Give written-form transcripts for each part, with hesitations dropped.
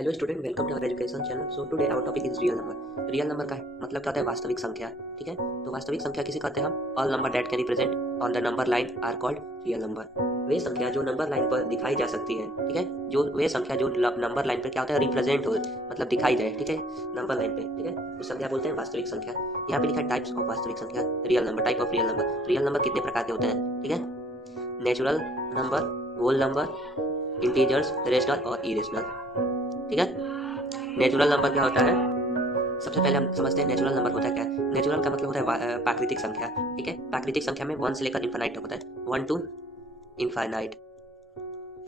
Hello student, welcome to our education channel. So today our topic is real number. Real number का मतलब क्या होता है? वास्तविक संख्या। ठीक है, तो वास्तविक संख्या किसे कहते हैं हम? All number that can represent on the number line are called real number. वे संख्या जो नंबर लाइन पर दिखाई जा सकती है। ठीक है, जो वे संख्या जो नंबर लाइन पर क्या होता है? रिप्रेजेंट हो, मतलब दिखाई जाए। ठीक है, नंबर लाइन पे। ठीक है, उस संख्या बोलते हैं वास्तविक संख्या। यहाँ पे लिखा है टाइप्स ऑफ वास्तविक संख्या। Real number, type of real number. Real number कितने प्रकार के होते हैं? ठीक है, natural number, whole number, integers, rational और इरेशनल। ठीक है, नेचुरल नंबर क्या होता है? सबसे पहले हम समझते हैं नेचुरल नंबर होता है क्या। नेचुरल का मतलब होता है प्राकृतिक संख्या। ठीक है, प्राकृतिक संख्या में 1 से लेकर इनफाइनाइट तक होता है, 1 टू इनफाइनाइट।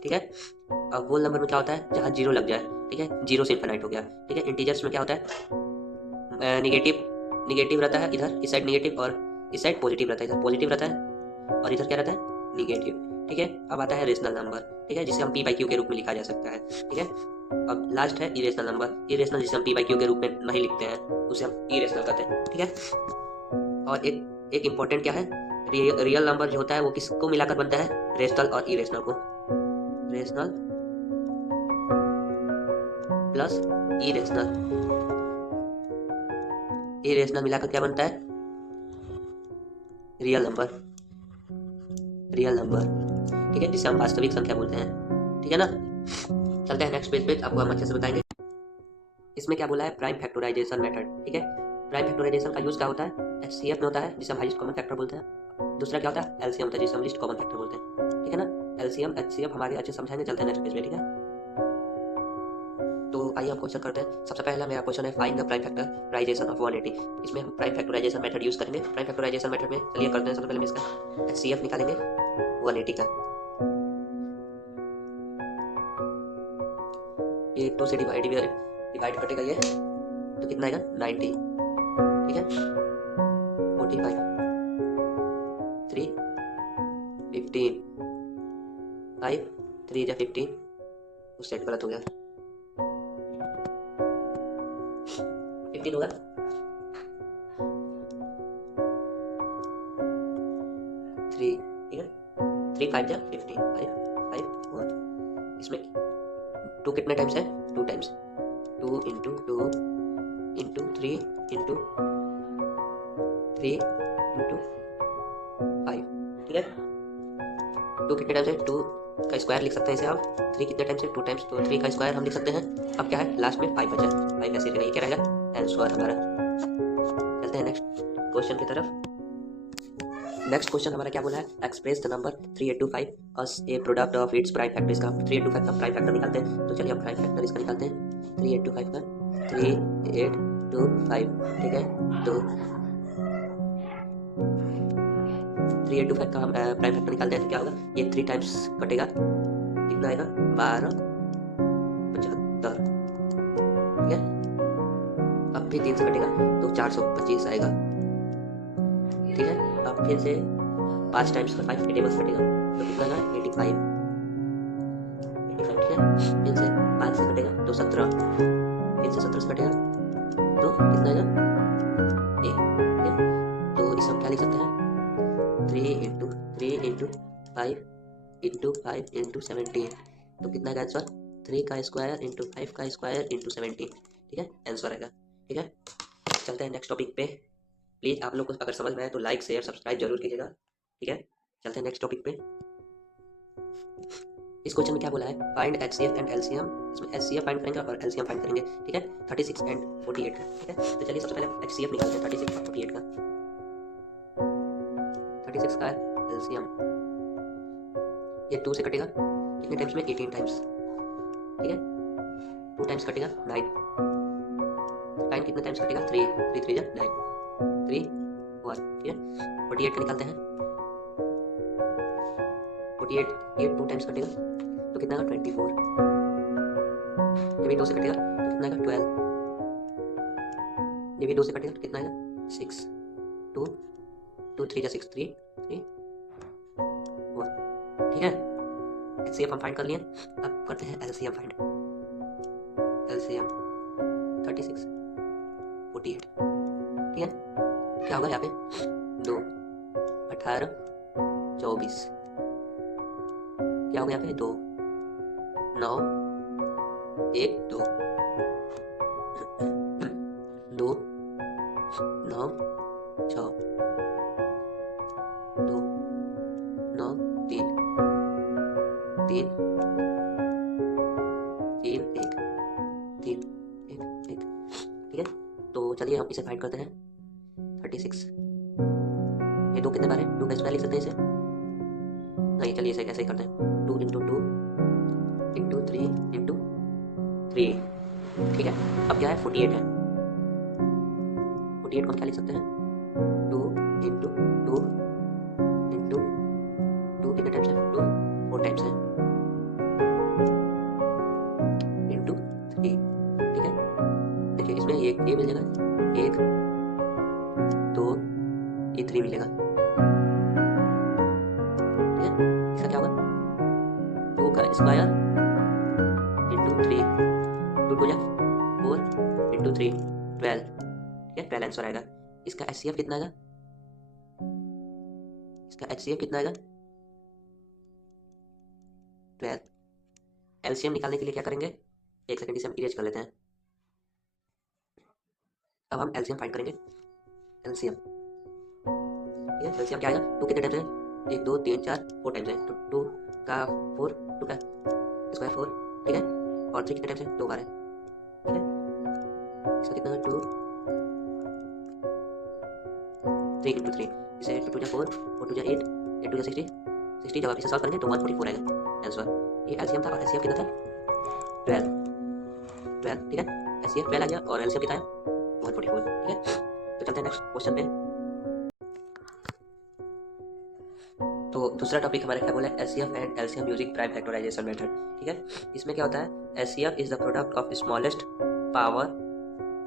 ठीक है, अब होल नंबर में क्या होता है? जहाँ जीरो लग जाए। ठीक है, जीरो से इनफाइनाइट हो गया। ठीक है, इंटीजर्स में क्या होता है? निगेटिव निगेटिव रहता है, इधर इस साइड निगेटिव और इस साइड पॉजिटिव रहता है। इधर पॉजिटिव रहता है और इधर क्या रहता है? निगेटिव। ठीक है, अब आता है रेशनल नंबर। ठीक है, जिसे हम पी बाई क्यू के रूप में लिखा जा सकता है। ठीक है, अब लास्ट है इरेशनल नंबर। इरेशनल जिसे हम पी बाई क्यू के रूप में नहीं लिखते हैं, उसे हम इरेशनल कहते हैं। ठीक है, और एक इम्पोर्टेंट क्या है? रियल नंबर जो होता है वो किसको मिलाकर बनता है? रेशनल और इरेशनल को। रेशनल प्लस इरेशनल, इरेशनल मिलाकर क्या बनता है? Real number. रियल नंबर, ठीक है, जिसे हम वास्तविक संख्या बोलते हैं। ठीक है ना, चलते हैं नेक्स्ट पेज पे, आपको हम अच्छे से बताएंगे। इसमें क्या बोला है? Prime factorisation method. ठीक है, प्राइम फैक्टराइजेशन का यूज क्या होता है? एचसीएफ में होता है, जिसे हम हाईएस्ट कॉमन फैक्टर बोलते हैं। दूसरा क्या होता है? एलसीएम होता है, जिसे हम लीस्ट कॉमन फैक्टर बोलते हैं। ठीक है ना, एलसीएम एचसीएफ हमारे अच्छे समझाएंगे। चलते हैं नेक्स्ट पेज पे। ठीक है, तो आइए हम क्वेश्चन करते हैं। सबसे पहला मेरा क्वेश्चन है, find the prime factorisation of 180। इसमें हम प्राइम फैक्टराइजेशन मेथड यूज करेंगे। प्राइम फैक्टराइजेशन मेथड में चलिए करते हैं। सबसे पहले हम इसका एचसीएफ निकालेंगे 180 का। ये 2 से डिवाइड कटेगा ये, तो कितना आएगा? 90। ठीक है, 45, 3, 15, 5, 3 जा 15, उस साइड गलत हो गया, 15 होगा। 3, ठीक है, 3 5 जा 15, 5 5 1। इसमें 2 कितने टाइम्स है? 2 times, 2 into 2 into 3 into 3 into 5। ठीक है, 2 कितने टाइम्स है? 2 का स्क्वायर लिख सकते हैं इसे आप। 3 कितने टाइम्स है? 2 टाइम्स, तो 3 का स्क्वायर हम लिख सकते हैं। अब क्या है? लास्ट में 5 बचा, 5 ऐसे रहेगा। ये क्या रहेगा? आंसर हमारा। चलते हैं नेक्स्ट क्वेश्चन की तरफ। नेक्स्ट क्वेश्चन हमारा क्या बोला है? Express the number 3825 us A product of its prime factor. इसका 3825 का प्राइम फैक्टर निकालते हैं। तो चलिए हम प्राइम फैक्टर इसका निकालते हैं। 3825 का 3825। ठीक है, तो 3825 का हम प्राइम फैक्टर निकालते हैं तो क्या होगा? ये 3 टाइम्स कटेगा, कितना आएगा? 1275। ठीक है, अब फिर 3 से कटेगा तो 425 आएगा। ठीक है, अब फिर से 5 टाइम्स का 5 टेबल्स कटेगा तो कितना आएगा? 85। ठीक है, फिर से 5 से कटेगा तो 17, फिर से 17 से कटेगा तो कितना आएगा? 1। ठीक है, तो इसे हम क्या लिख सकते हैं? 3 इंटू 3 इंटू 5 इंटू 5 इंटू 17, तो कितना आएगा आंसर? 3 का स्क्वायर इंटू 5 का स्क्वायर इंटू 17। ठीक है, आंसर आएगा। ठीक है, चलते हैं नेक्स्ट टॉपिक पे। प्लीज़ आप लोग को अगर समझ में आए तो लाइक शेयर सब्सक्राइब जरूर कीजिएगा। ठीक है, चलते हैं नेक्स्ट टॉपिक पे। इस क्वेश्चन में क्या बोला है? Find HCF and LCM. इसमें एचसीएफ फाइंड करेंगे और एलसीएम फाइंड करेंगे। ठीक है, 36 एंड 48 का। ठीक है, तो चलिए सबसे पहले एचसीएफ निकालते हैं 36 और 48 का। 36 का एलसीएम, ये 2 से कटेगा कितने टाइम्स में? 18 टाइम्स। ठीक है, 2 टाइम्स कटेगा 9, 9 कितने टाइम्स कटेगा? 3, 3 3 जा 9, 3 1। ठीक है, 48 का निकालते हैं। 48 ये 2 टाइम्स कटेगा तो कितना आएगा? 24। ये भी 2 से कटेगा तो कितना आएगा? 12। ये भी 2 से कटेगा तो कितना आएगा? 6, 2 2 3 जा 6, 3 3 1। ठीक है, एचसीएफ हम फाइंड कर लिए। अब करते हैं एलसीएम फाइंड। एलसीएम 36 48। ठीक है, क्या होगा यहाँ पे? 2 18 24, क्या होगा यहाँ पे? 2 9 1 2 2 9 6 2 9 3 3 3 1 3 1 1। ठीक है, तो चलिए हम इसे फाइंड करते हैं। 36 ये 2 कितने बार है? 2 का स्क्वायर लिख सकते हैं इसे? नहीं, चलिए इसे ऐसे ही करते हैं, 2 इंटू 2 इंटू 3 इंटू 3। ठीक है, अब क्या है? 48 है। 48 को हम क्या लिख सकते हैं? 2 इंटू 2 इंटू 2 कितने टाइम्स है? 2 4 टाइम्स है, इंटू 3। ठीक है, देखिए इसमें ये मिलेगा, 1 2 ये 3 मिलेगा। ठीक है, इसका क्या होगा? 2 का स्क्वायर इंटू 3, 2 2 जा 4 इंटू 3 12। ठीक है, 12 आंसर आएगा। इसका HCF कितना आएगा? इसका HCF कितना आएगा? 12। LCM निकालने के लिए क्या करेंगे? एक सेकंड इसे हम इरेज कर लेते हैं। अब हम LCM फाइंड करेंगे। LCM, ठीक है, LCM क्या आएगा? 2 कितने टाइम्स है? 1 2 3 4 4 टाइम्स है, तो 2 का 4, 2 का स्क्वायर 4। ठीक है, और 3 कितने टाइम्स है? 2 बार है। ठीक है, इसका कितना है? 2 3 इंटू 3, इसे 2 2 जा 4 4 2 जा 8 8 2 जा 60 60। जब आप इसे सॉल्व करेंगे तो 144 आएगा आंसर। ये LCM था और HCF कितना था? 12 12। ठीक है, HCF 12 आ गया और LCM कितना है? 144। ठीक है, तो चलते हैं नेक्स्ट क्वेश्चन पे। तो दूसरा टॉपिक हमारा क्या बोला है? HCF and LCM using prime factorisation method. ठीक है, इसमें क्या होता है? HCF is the product of smallest power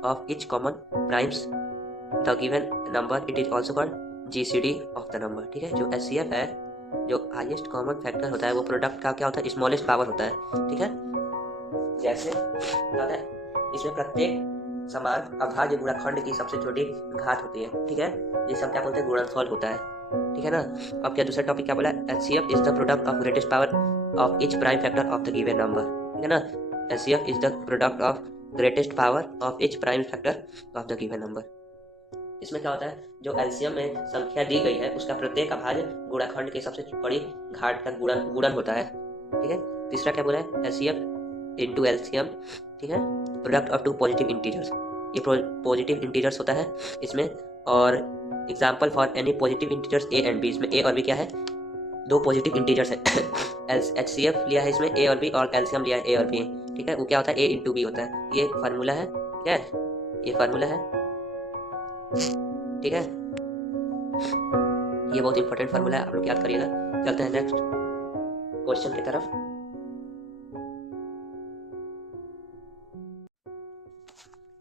of each common primes the given number, it is also called GCD of the number. ठीक है, जो HCF है, जो हाईएस्ट कॉमन फैक्टर होता है, वो प्रोडक्ट का क्या होता है? स्मॉलेस्ट पावर होता है। ठीक है, जैसे क्या होता है? इसमें प्रत्येक समान अभाज्य गुणनखंड की सबसे छोटी घात होती है। ठीक है, ये सब क्या बोलते हैं? गुणनफल होता है। ठीक है ना। अब क्या दूसरा टॉपिक क्या बोला? HCF is the product of greatest power of each prime factor of the given number. ठीक है ना, HCF is the product of greatest power of each prime factor of the given number. इसमें क्या होता है? जो LCM में संख्या दी गई है उसका प्रत्येक अभाज्य गुणनखंड की सबसे बड़ी घात का गुणन होता है। ठीक है, तीसरा क्या बोला है? HCF into LCM। ठीक है, प्रोडक्ट ऑफ 2 पॉजिटिव इंटीजर्स। ये पॉजिटिव इंटीजर्स होता है इसमें, और example for any positive integers A and B। इसमें A और B क्या है? 2 पॉजिटिव इंटीजर्स है। HCF लिया है इसमें A और B, और LCM लिया है A और B। ठीक है, वो क्या होता है? A इंटू B होता है। ये फार्मूला है। ठीक है, ये फार्मूला है। ठीक है, ये बहुत इंपॉर्टेंट फार्मूला है, आप लोग याद करिएगा। चलते हैं नेक्स्ट क्वेश्चन की तरफ।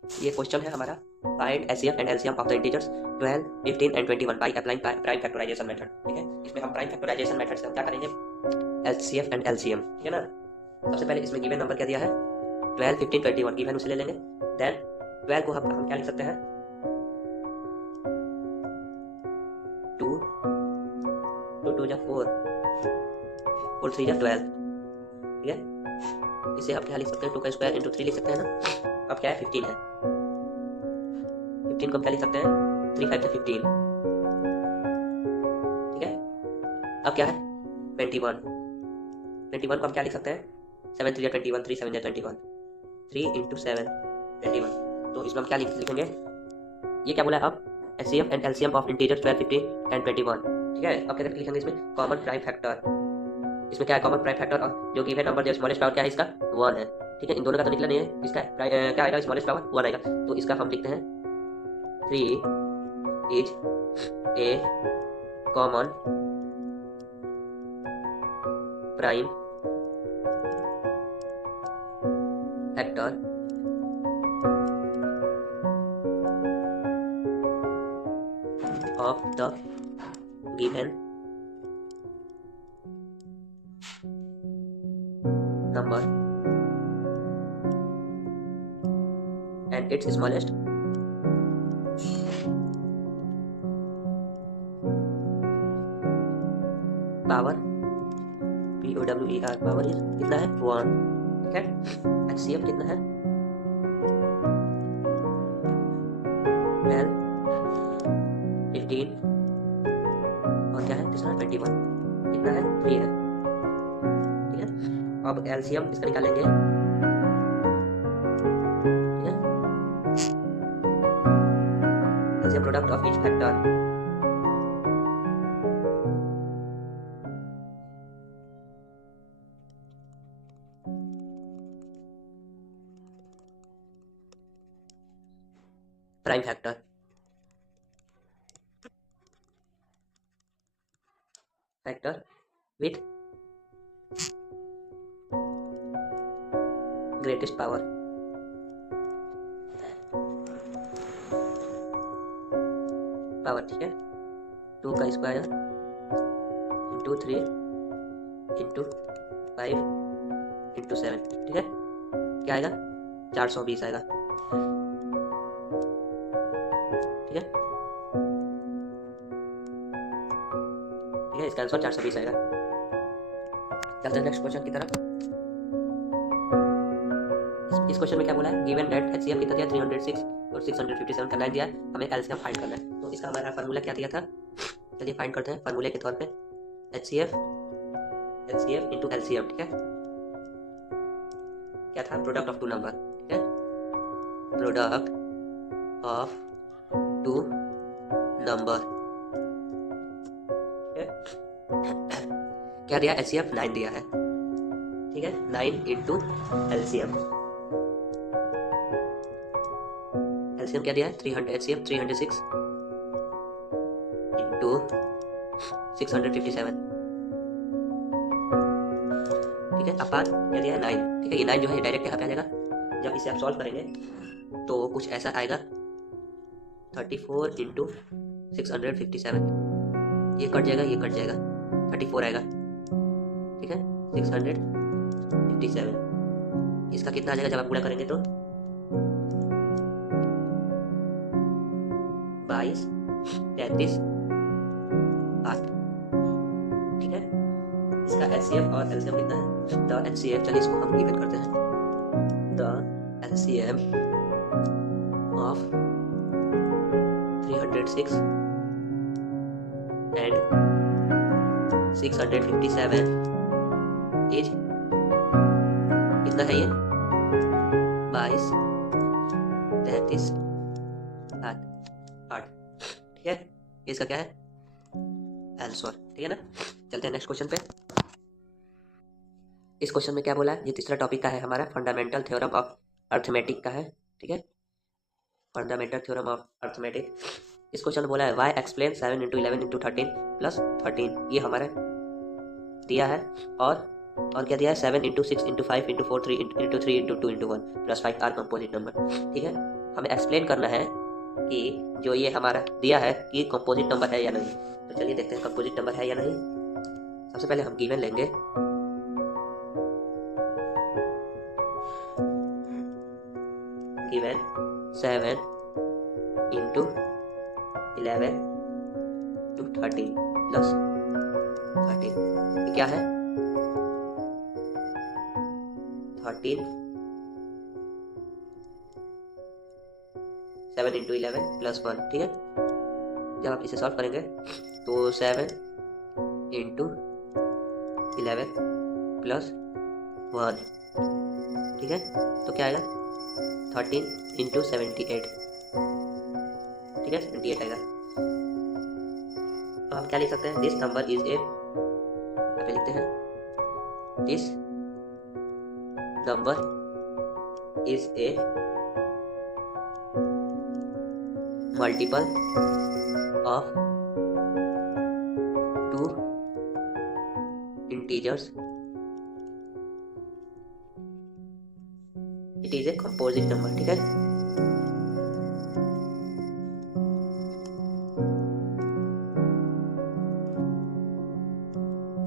ये क्वेश्चन है हमारा, find HCF and LCM of the integers 12 15 and 21 by applying prime factorisation method. ठीक है, इसमें हम प्राइम फैक्टराइजेशन मेथड से हम क्या करेंगे? HCF and LCM। ठीक है ना, सबसे पहले इसमें गिवन नंबर क्या दिया है? 12 15 21 गिवन, उसे ले लेंगे। देन 12 को हम क्या लिख सकते हैं? 2 2 2 जा 4 4 3 जा 12। ठीक है, इसे आप क्या लिख सकते हैं? 2 का स्क्वायर इंटू 3 लिख सकते हैं ना। अब क्या है? 15 है। 15 को हम क्या लिख सकते हैं? 3 5 जा 15। ठीक है, अब क्या है? 21 21 को हम क्या लिख सकते हैं? 7 3 जा 21 3 7 जा 21 3 इंटू 7 21। तो इसमें हम क्या लिखेंगे? ये क्या बोला है अब? HCF and LCM of integers 12 15 and 21। ठीक है, अब क्या लिखेंगे इसमें? Common prime factor. इसमें क्या है? कॉमन प्राइम फैक्टर, और जो गिवन नंबर जो स्मॉलेस्ट पावर क्या है इसका? 1 है। ठीक है, इन दोनों का तो निकला नहीं है, इसका क्या आएगा? स्मॉलेस्ट पावर 1 आएगा। तो इसका हम लिखते हैं 3 is a common prime factor of the given number and its smallest power, POWER, power is कितना है? 1। ठीक है, HCF कितना है 12, 15 और क्या है तीसरा 21, कितना है 3 है। ठीक है, अब LCM इसका निकालेंगे। ठीक है, LCM product of each factor. Prime factor, factor with greatest power, ठीक है 2 का स्क्वायर इंटू 3 इंटू 5 इंटू 7। ठीक है, क्या आएगा 420 आएगा। ठीक है, इसका आंसर 420 आएगा। चलते हैं नेक्स्ट क्वेश्चन की तरफ। इस क्वेश्चन में क्या बोला है, गिवन दैट HCF कितना दिया 306 और 657 करना दिया, हमें LCM फाइंड करना है। तो इसका हमारा फार्मूला क्या दिया था, चलिए फाइंड करते हैं फार्मूले के तौर पे। HCF into LCM। ठीक है, क्या था प्रोडक्ट ऑफ टू नंबर। ठीक है, प्रोडक्ट ऑफ टू नंबर। क्या दिया HCF 9 दिया है। ठीक है, 9 इंटू LCM क्या दिया है 300, HCF 306 इंटू 657। ठीक है, अपान क्या दिया है 9। ठीक है, ये 9 जो है डायरेक्ट यहाँ पे आ जाएगा। जब इसे आप सॉल्व करेंगे तो कुछ ऐसा आएगा 34 इंटू 657, ये कट जाएगा, ये कट जाएगा, 34 आएगा। ठीक है, 657 इसका कितना आ जाएगा जब आप पूरा करेंगे तो 22, 33, 8। ठीक है, इसका HCF और LCM कितना है, द HCF, चलिए इसको हम गिवन करते हैं। The LCM of 306 and 657 is कितना है ये 22, 33, 8। ठीक है, इसका क्या है आंसर। ठीक है ना, चलते हैं नेक्स्ट क्वेश्चन पे। इस क्वेश्चन में क्या बोला है, ये तीसरा टॉपिक का है हमारा, फंडामेंटल थ्योरम ऑफ अर्थमेटिक का है। ठीक है, फंडामेंटल थ्योरम ऑफ अर्थमेटिक। इस क्वेश्चन में बोला है why explain 7 into 11 into 13 plus 13, ये हमारा दिया है। और क्या दिया है 7 into 6 into 5 into 4 3 into 3 into 2 into 1 plus 5 are composite number. ठीक है, हमें एक्सप्लेन करना है कि जो ये हमारा दिया है कि कंपोजिट नंबर है या नहीं। तो चलिए देखते हैं कंपोजिट नंबर है या नहीं। सबसे पहले हम गिवन लेंगे। गिवन 7 इंटू 11 टू 13 प्लस 13, ये क्या है 13, 7 इंटू 11 प्लस 1। ठीक है, जब आप इसे सॉल्व करेंगे तो 7 इंटू 11 प्लस 1। ठीक है, तो क्या आएगा 13 इंटू 78। ठीक है, 78 आएगा। अब आप क्या लिख सकते हैं, दिस नंबर इज ए, आप लिखते हैं this number is a multiple of 2 integers, it is a composite number। ठीक है,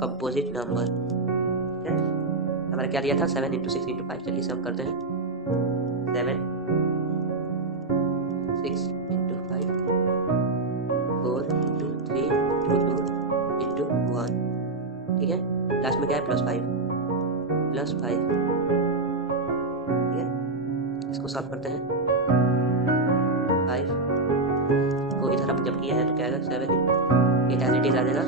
कंपोजिट नंबर। ठीक है, हमारा क्या दिया था 7 इंटू 6 इंटू 5, चलिए सम करते हैं। 7 6 इंटू 5 4 इंटू 3 इंटू 2 इंटू 1। ठीक है, लास्ट में क्या है +5 +5 इसको सॉल्व करते हैं। 5 को इधर हम जब किए हैं तो क्या आएगा 7, ये एज इट इज आ जाएगा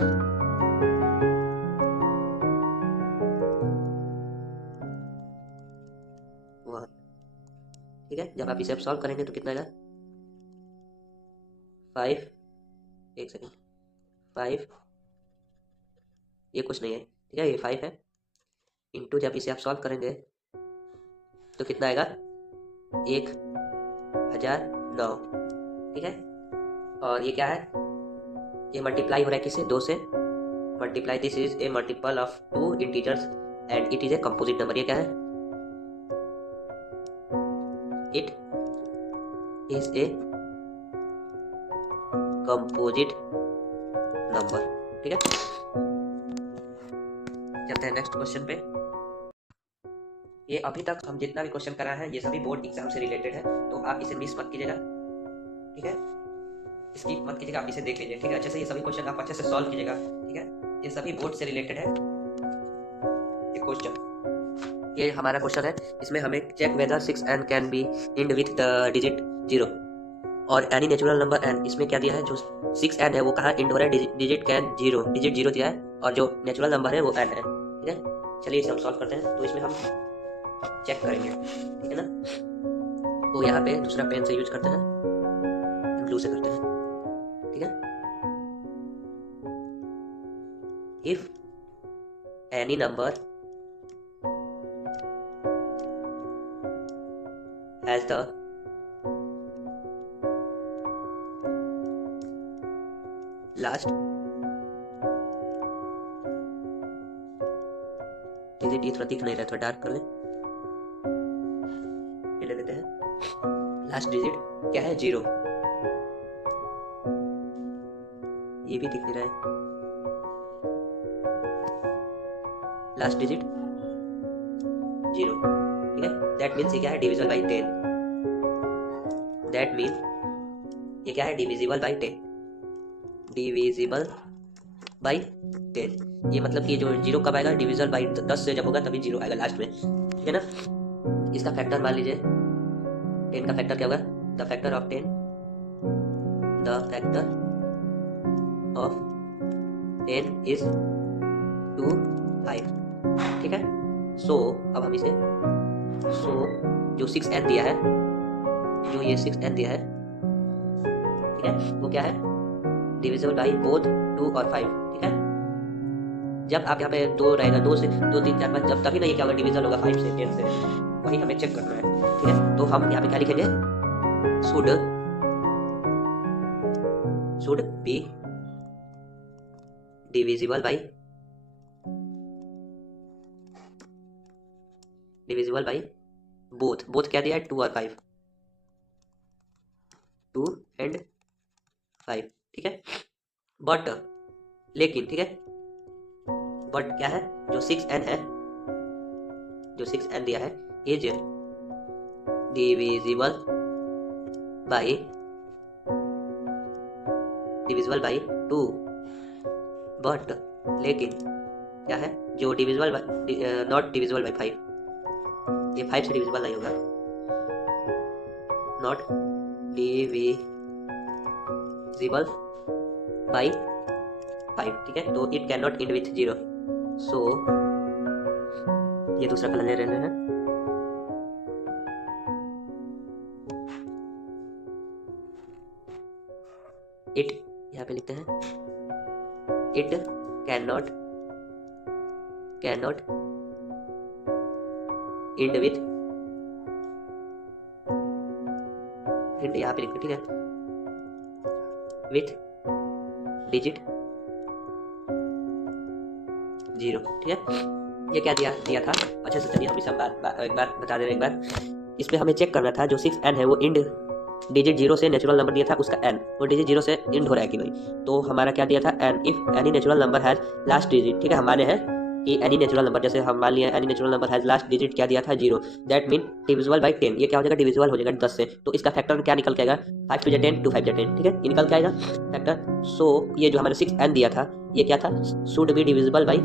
1। ठीक है, जब आप इसे सॉल्व करेंगे तो कितना आएगा 5, एक सेकेंड, 5, ये कुछ नहीं है, ठीक है, ये 5 है, इंटू जब इसे आप सॉल्व करेंगे तो कितना आएगा 1009। ठीक है, और ये क्या है, ये मल्टीप्लाई हो रहा है किससे, 2 से। Multiply, this is a multiple of 2 integers and it is a composite number. ये क्या है, it is a composite number. ठीक है, चलते हैं नेक्स्ट क्वेश्चन पे। ये अभी तक हम जितना भी क्वेश्चन करा है ये सभी बोर्ड एग्जाम से रिलेटेड है, तो आप इसे मिस मत कीजिएगा। ठीक है, स्किप मत कीजिएगा, आप इसे देख लीजिए। ठीक है, अच्छे से ये सभी क्वेश्चन आप अच्छे से सॉल्व कीजिएगा। ठीक है, ये सभी बोर्ड से रिलेटेड है। ये क्वेश्चन, ये हमारा क्वेश्चन है, इसमें हमें check whether 6n can be end with the digit 0 और एनी नेचुरल नंबर n। इसमें क्या दिया है, जो 6n है वो कहाँ इंड हो रहा है, डिजिट कैन 0, डिजिट 0 दिया है, और जो नेचुरल नंबर है वो n है। ठीक है, चलिए इसे हम सॉल्व करते हैं। तो इसमें हम चेक करेंगे, ठीक है ना। तो यहाँ पे दूसरा पेन से यूज करते हैं, ब्लू से करते हैं। ठीक है, if any number has the last digit, ये थोड़ा दिख नहीं रहा, थोड़ा डार्क कर ले, ये ले लेते हैं। लास्ट डिजिट क्या है, 0, ये भी दिख नहीं रहा है। लास्ट डिजिट 0, ठीक है, दैट मीन्स ये क्या है, डिविजिबल बाई 10। दैट मीन ये क्या है, डिविजिबल बाई 10, डिविजिबल बाई 10। ये मतलब कि जो 0 कब आएगा, डिविजिबल बाई 10 से जब होगा तभी 0 आएगा लास्ट में। ठीक है ना, इसका फैक्टर मान लीजिए, 10 का फैक्टर क्या होगा, the factor of 10, the factor of 10 is 2, 5। ठीक है, सो अब हम इसे, सो जो 6n दिया है, जो ये 6n दिया है, ठीक है, वो क्या है, डिविजिबल बाई बोथ 2 और 5। ठीक है, जब आप यहाँ पे 2 रहेगा, 2 से 2, 3, 4, 5, जब तभी ना ये क्या होगा, डिविजिबल होगा 5 से, 10 से, वही हमें चेक करना है। ठीक है, तो हम यहाँ पे क्या लिखेंगे, should be divisible by both क्या दिया है, 2 और 5, 2 एंड 5। ठीक है, बट लेकिन, ठीक है, बट क्या है, जो 6n है, जो 6n दिया है, इज डिविजिबल बाई 2, बट लेकिन क्या है, जो डिविजिबल नॉट डिविजिबल बाई 5, ये 5 से डिविजिबल नहीं होगा, नॉट डिविजिबल बाई 5। ठीक है, तो it can not end with 0। So ये दूसरा कलर ले रहे हैं, इट यहाँ पे लिखते हैं, it can not end with, end यहाँ पे लिखते, ठीक है, विथ डिजिट 0। ठीक है, ये क्या दिया था, अच्छे से चलिए हम इसे एक बार बता दे रहे, एक बार इसमें हमें चेक करना था, जो 6n है वो इंड डिजिट 0 से नेचुरल नंबर दिया था उसका n, वो डिजिट 0 से इंड हो रहा है कि नहीं। तो हमारा क्या दिया था, n, if any natural number has last digit. ठीक है, हमारे हैं कि एनी नेचुरल नंबर, जैसे हम मान लिया any natural number has last digit क्या दिया था, 0, दैट मीन डिविजिबल बाई 10। ये क्या हो जाएगा, डिविजिबल हो जाएगा 10 से, तो इसका फैक्टर क्या निकल के आएगा, 5 to 10, 2 5 10। ठीक है, ये निकल के आएगा फैक्टर। सो ये जो हमारे 6n दिया था, ये क्या था, शुड बी डिविजिबल बाई,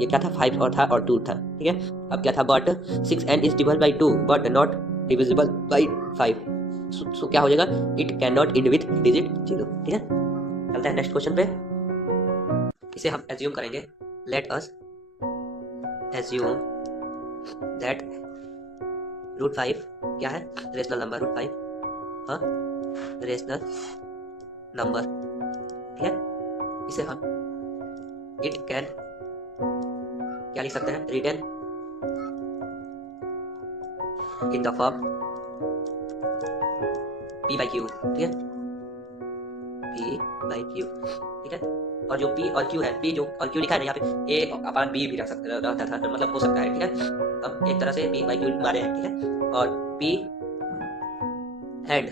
ये क्या था, 5 और था और 2 था। ठीक है, अब क्या था, but 6n is divisible by 2 but not divisible by 5। सो क्या हो जाएगा, it can not and with digit 0। ठीक है, चलते हैं नेक्स्ट क्वेश्चन पे। इसे हम एज्यूम करेंगे, let us assume that root 5 क्या है, rational number, root 5 rational number. ठीक है, इसे हम इट कैन क्या लिख सकते हैं, written in the form p by q. ठीक है, p बाई क्यू। ठीक है, और जो p और q है, p जो और q लिखा है ना यहाँ पे, a अपान b भी रख सकते रहता था, मतलब हो सकता है। ठीक है, हम एक तरह से p बाई क्यू मारे हैं। ठीक है, और p एंड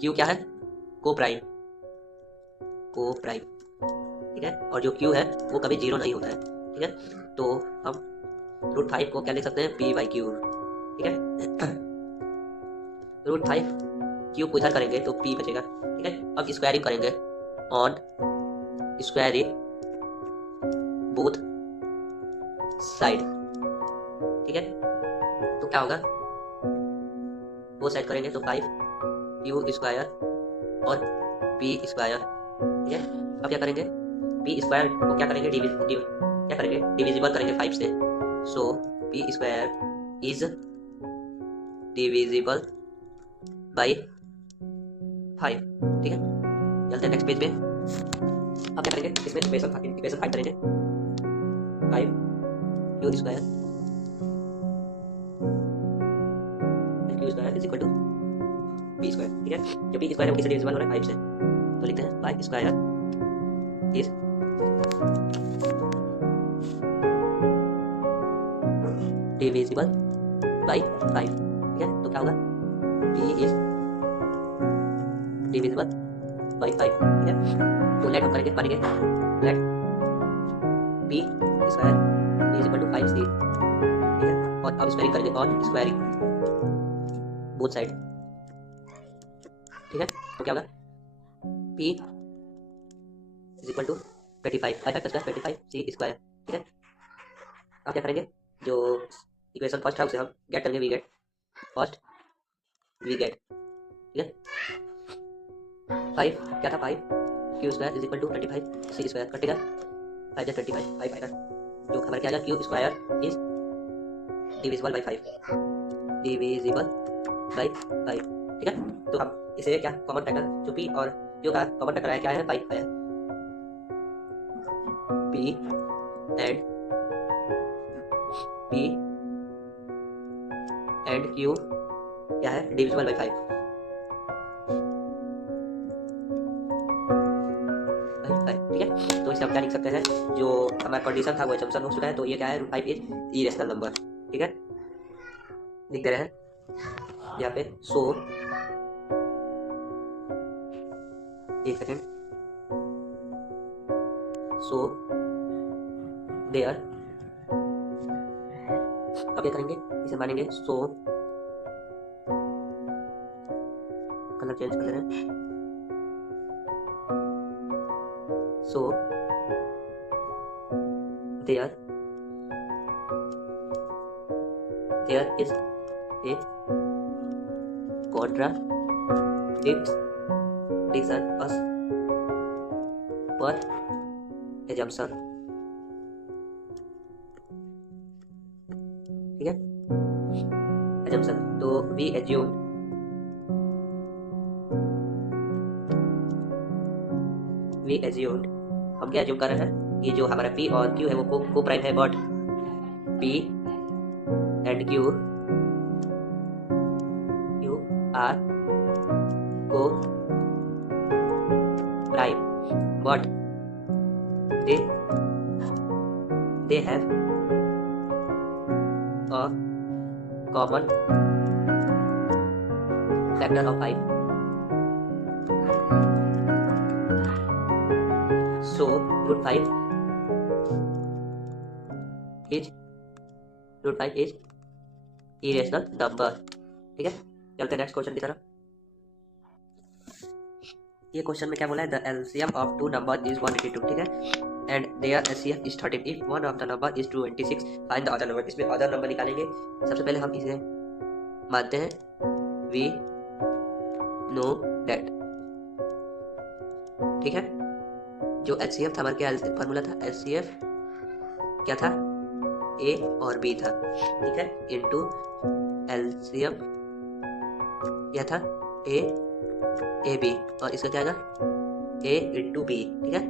q क्या है, को प्राइम, को प्राइम। ठीक है, और जो q है वो कभी जीरो नहीं होता है। ठीक है, तो हम रूट 5 को क्या लिख सकते हैं, p बाई क्यू। ठीक है, रूट 5 क्यू को इधर करेंगे तो p बचेगा। ठीक है, अब स्क्वायरिंग करेंगे ऑन स्क्वायरिंग बोथ साइड। ठीक है, तो क्या होगा, वो साइड करेंगे तो 5 क्यू स्क्वायर और p स्क्वायर। ठीक है, अब क्या करेंगे, p स्क्वायर को क्या करेंगे, क्या करेंगे, डिविजिबल करेंगे 5 से। सो p square is divisible by 5। ठीक है, चलते हैं नेक्स्ट पेज पे। अब क्या करेंगे, इसमें इक्वेशन 5 करेंगे, 5 q square is equal to p square. ठीक है, जो p स्क्वायर है वो किससे डिविजिबल हो रहा है, 5 से, तो लिखते हैं 5 स्क्वायर इज डिविजिबल बाई 5। ठीक है, तो क्या होगा, p इज डिविजिबल बाई 5। ठीक है, तो लेट हम करेंगे let p square is equal to 5c। ठीक है, और अब स्क्वायरिंग करेंगे और स्क्वायरिंग बोथ साइड। ठीक है, तो क्या होगा, p is equal to 25, 5 plus 25 c square. ठीक है, अब क्या करेंगे, जो इक्वेशन फर्स्ट है उसे हम गेट करेंगे, we get first we get. ठीक है, 5 क्या था, 5 q square is equal to 25 c square, कटेगा 5 जा 25 5 आएगा, जो हमारा क्या आएगा, Q square is divisible by 5, divisible by 5। ठीक है, तो हम इसे क्या कॉमन फैक्टर, जो पी और क्यू का कॉमन फैक्टर आया क्या है, 5 आया, पी एंड क्यू क्या है, डिविजिबल बाई 5। ठीक है, तो इसे हम क्या लिख सकते हैं, जो हमारा कंडीशन था वो एजम्पशन हो चुका है, तो ये क्या है, रूट 5 इज इरेशनल नंबर। ठीक है, लिख दे रहे हैं यहाँ पे, सो एक सेकेंड, सो देयर, अब क्या करेंगे, इसे मानेंगे, सो कलर चेंज कर दे रहे हैं, so there is a contradiction as per assumption। ठीक है, assumption, तो we assume हम क्या assume कर रहे हैं कि जो हमारा p और q है वो को प्राइम है, but p and q are coprime, but they have a common factor of 5। So root 5 is irrational number। ठीक है, चलते हैं नेक्स्ट क्वेश्चन की तरफ। ये क्वेश्चन में क्या बोला है, the LCM of two number is 182। ठीक है, and their LCM is 13 if one of the number is 226 find the other number. इसमें अदर नंबर निकालेंगे। सबसे पहले हम इसे मानते हैं वी नो डेट, ठीक है। जो HCF था हमारे क्या फार्मूला था, HCF क्या था, A और B था, ठीक है, इंटू LCM क्या था, AB, और इसका क्या आएगा A इंटू B, ठीक है,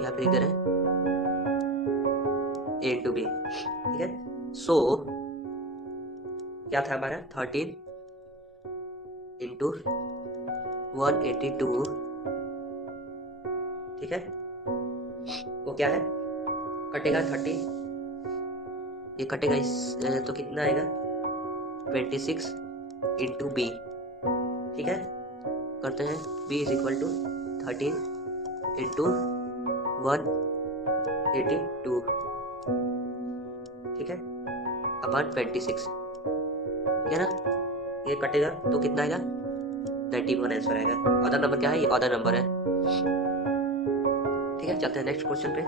यहाँ पे लिख दे रहे हैं A इंटू B, ठीक है। सो क्या था हमारा 13 इंटू 182, ठीक है, वो क्या है, कटेगा 30, ये कटेगा इस तो कितना आएगा 26 इंटू B, ठीक है। करते हैं B is equal to 13 into 182, ठीक है, अपॉन 26, ठीक है ना। ये कटेगा तो कितना आएगा 91 आंसर आएगा। ऑर्डर नंबर क्या है, ये ऑर्डर नंबर है, ठीक है। चलते हैं नेक्स्ट क्वेश्चन पे।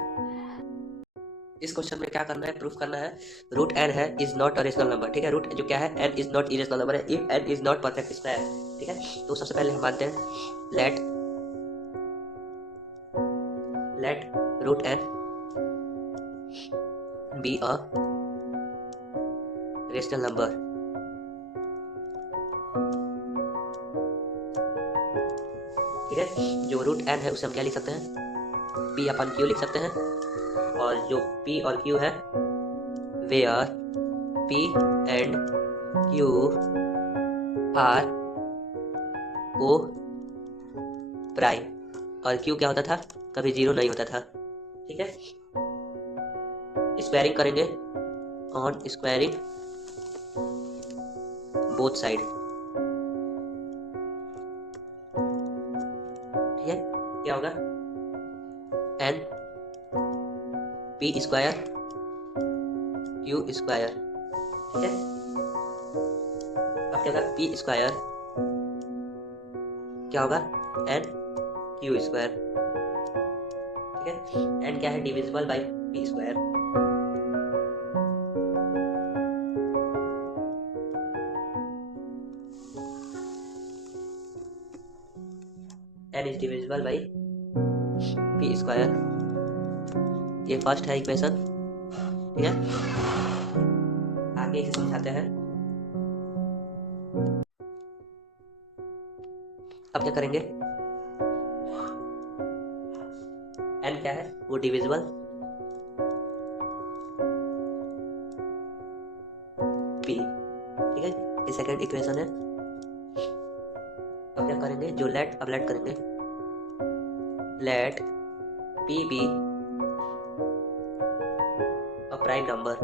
इस क्वेश्चन में क्या करना है, प्रूफ करना है रूट n है is not a rational number, ठीक है। रूट जो क्या है n is not irrational number है if n is not perfect square, ठीक है। तो सबसे पहले हम मानते हैं let root n be a rational number, ठीक है। जो रूट n है उसे हम क्या लिख सकते हैं, p अपन q लिख सकते हैं, और जो p और q है where p and q are coprime, और q क्या होता था, कभी 0 नहीं होता था, ठीक है। स्क्वायरिंग करेंगे ऑन स्क्वायरिंग बोथ साइड, ठीक है। क्या होगा n p square q square, ठीक है। अब क्या होगा p स्क्वायर क्या होगा n q स्क्वायर, ठीक है। n क्या है, divisible by p square, n is divisible by p square, ये फर्स्ट है इक्वेशन, ठीक है। आगे इसे समझाते हैं। अब क्या करेंगे, n क्या है, वो डिविजिबल p, ठीक है, ये सेकंड इक्वेशन है। अब क्या करेंगे, जो लेट, अब लेट करेंगे let p be a prime number,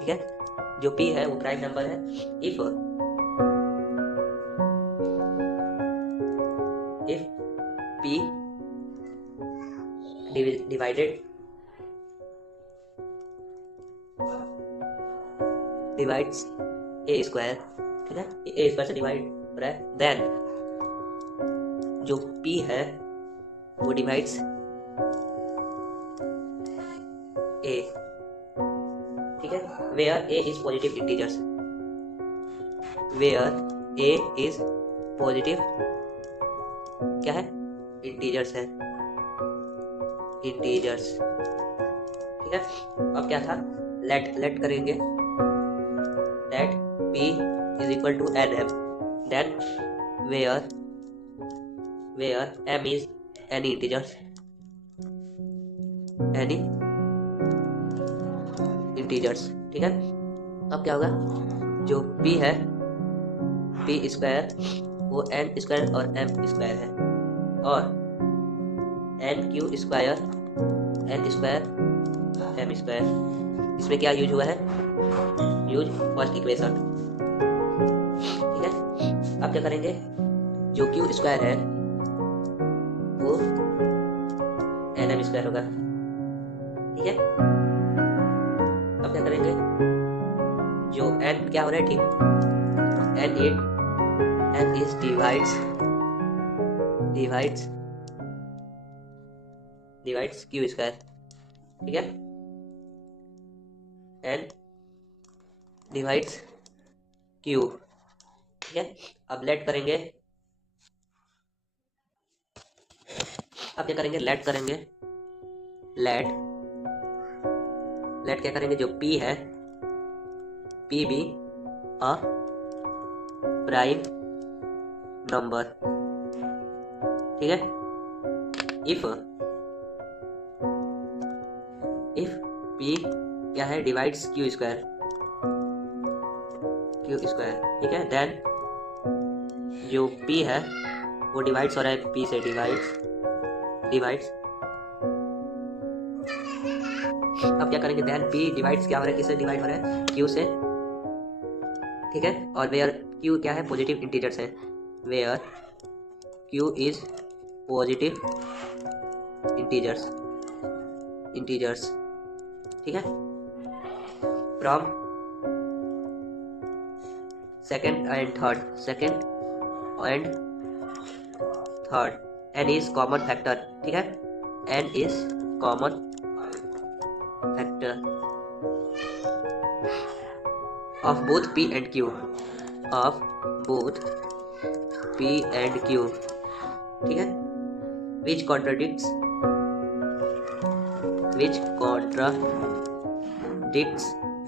ठीक है। जो p है वो प्राइम नंबर है if p divides a square, ठीक है, a स्क्वायर से डिवाइड हो रहा है, देन जो p है वो डिवाइड्स a, ठीक है। Where a is positive integers, where a is positive क्या है, इंटीजर्स है, इंटीजर्स, ठीक है। अब क्या था, लेट करेंगे let p is equal to nm, then where m is any integers, ठीक है। अब क्या होगा, जो p है p स्क्वायर वो n स्क्वायर और m स्क्वायर है, और n q square n square m square, इसमें क्या यूज हुआ है, यूज फर्स्ट इक्वेशन, ठीक है। अब क्या करेंगे, जो q स्क्वायर है वो nm स्क्वायर होगा, ठीक है। अब क्या करेंगे, जो n क्या हो रहा है, ठीक, n is divides q square, ठीक है। एन डिवाइड्स क्यू, ठीक है। अब लेट करेंगे, अब क्या करेंगे, लेट करेंगे, लेट क्या करेंगे, जो पी है, P B a prime number, ठीक है। इफ पी क्या है, डिवाइड्स क्यू स्क्वायर, ठीक है। देन जो पी है वो डिवाइड्स हो रहा है, पी से डिवाइड्स। अब क्या करेंगे, देन पी डिवाइड्स क्या हो रहा है, किससे डिवाइड हो रहा है, क्यू से, ठीक है। और वेयर क्यू क्या है, पॉजिटिव इंटीजर्स है, where q is positive integers, ठीक है। From second and third n is common factor, ठीक है। N is common factor of both p and q, ठीक है। विच कॉन्ट्राडिक्ट्स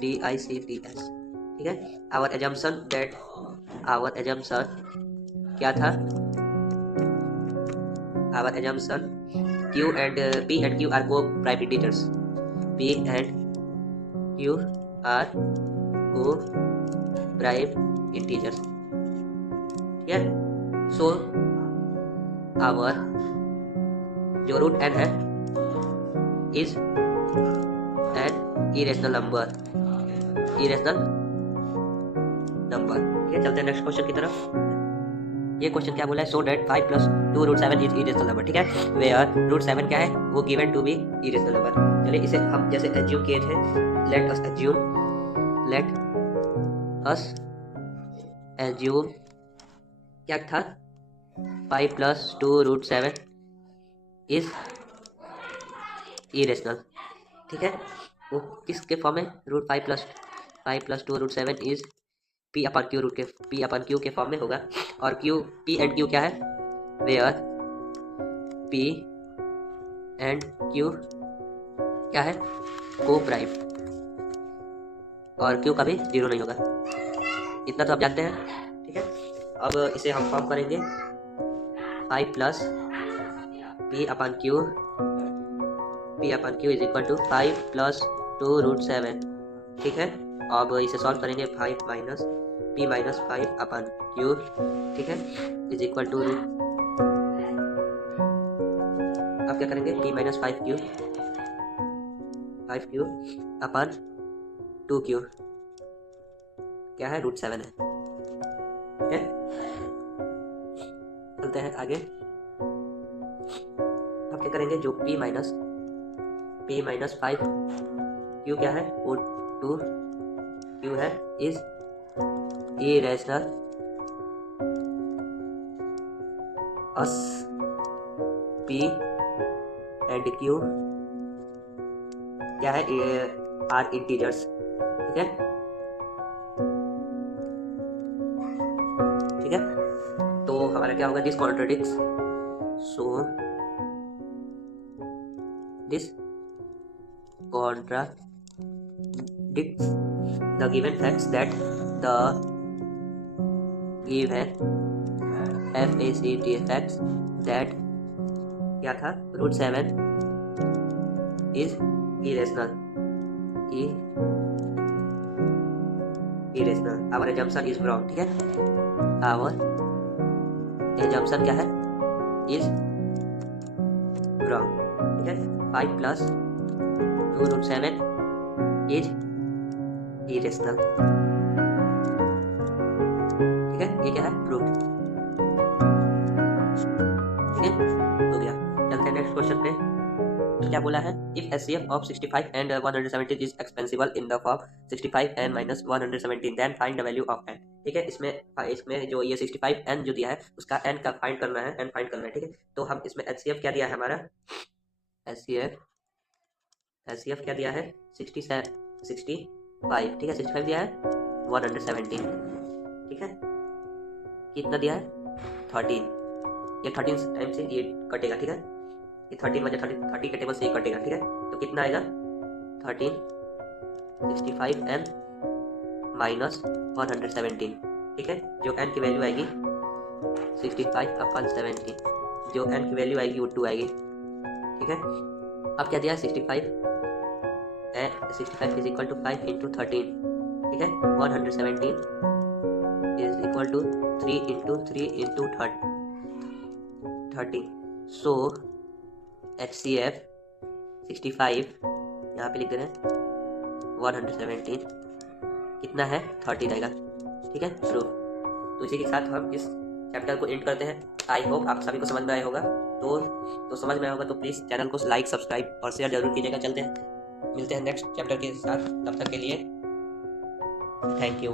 DICTS, ठीक है। आवर एजम्पशन क्या था, our assumption Q and P and Q are co-prime integers, P and Q are co-prime integers, ठीक है। सो आवर जो root n है इज एन इरेशनल नंबर, ठीक है। चलते हैं नेक्स्ट क्वेश्चन की तरफ। ये क्वेश्चन क्या बोला है, so that 5 + 2 √7 is irrational number, ठीक है। वेयर √7 क्या है, वो given to be irrational number. चलिए इसे हम जैसे एज्यूम किए थे, लेट अस एज्यूम क्या था, 5 + 2 √7 इज इरेशनल, ठीक है। वो किसके फॉर्म में, √5 + 2 √7 इज P अपन Q के फॉर्म में होगा। और P एंड Q क्या है, वेयर P एंड Q क्या है, को प्राइम, और Q कभी 0 नहीं होगा, इतना तो आप जानते हैं, ठीक है। अब इसे हम फॉर्म करेंगे 5 + P upon Q is equal to 5 + 2 √7, ठीक है। अब इसे सॉल्व करेंगे, 5 - P - 5 अपन Q, ठीक है, इज इक्वल टू रूट, अब क्या करेंगे, P - 5Q अपन 2Q क्या है, √7 है, ठीक है। चलते हैं आगे। अब क्या करेंगे, जो P - 5Q क्या है, वो 2Q है, is irrational us P and Q क्या है, आर इंटीजर्स, ठीक है, ठीक है। तो हमारा क्या होगा, this contradicts, so this contradicts the given facts that the given facts that क्या था, √7 is irrational, our assumption is wrong, ठीक है। our assumption क्या है, is wrong, ठीक है। 5 + 2 √7 इज इरेशनल, ठीक है। ये क्या है, प्रूफ, ठीक है, हो गया। चलते हैं नेक्स्ट क्वेश्चन पे। क्या बोला है, if HCF of 65 and 117 is expressible in the form 65 n - 117 then find the value of n, ठीक है। इसमें जो ये 65 n जो दिया है उसका n का फाइंड करना है, ठीक है। तो हम इसमें HCF क्या दिया है, हमारा HCF क्या दिया है, 65 5, ठीक है, 65 दिया है, 117, ठीक है, कितना दिया है 13, ये 13 टाइम से ये कटेगा, ठीक है, ये 13 वजह 30 के टेबल से ये कटेगा, ठीक है, तो कितना आएगा 13, 65 एन माइनस 117, ठीक है, जो एन की वैल्यू आएगी 65/17, जो एन की वैल्यू आएगी वो 2 आएगी, ठीक है। अब क्या दिया है 65 इज इक्वल टू 5 इंटू 13, ठीक है, 117 is equal to 3 into 3 into 30, so HCF 65 यहाँ पे लिख दे रहे हैं 117 कितना है 30 आएगा, ठीक है, प्रूफ। तो इसी के साथ हम इस चैप्टर को एंड करते हैं। आई होप आप सभी को समझ में आया होगा, तो समझ में आया होगा तो प्लीज़ चैनल को लाइक, सब्सक्राइब और शेयर जरूर कीजिएगा। चलते हैं, मिलते हैं नेक्स्ट चैप्टर के साथ, तब तक के लिए थैंक यू।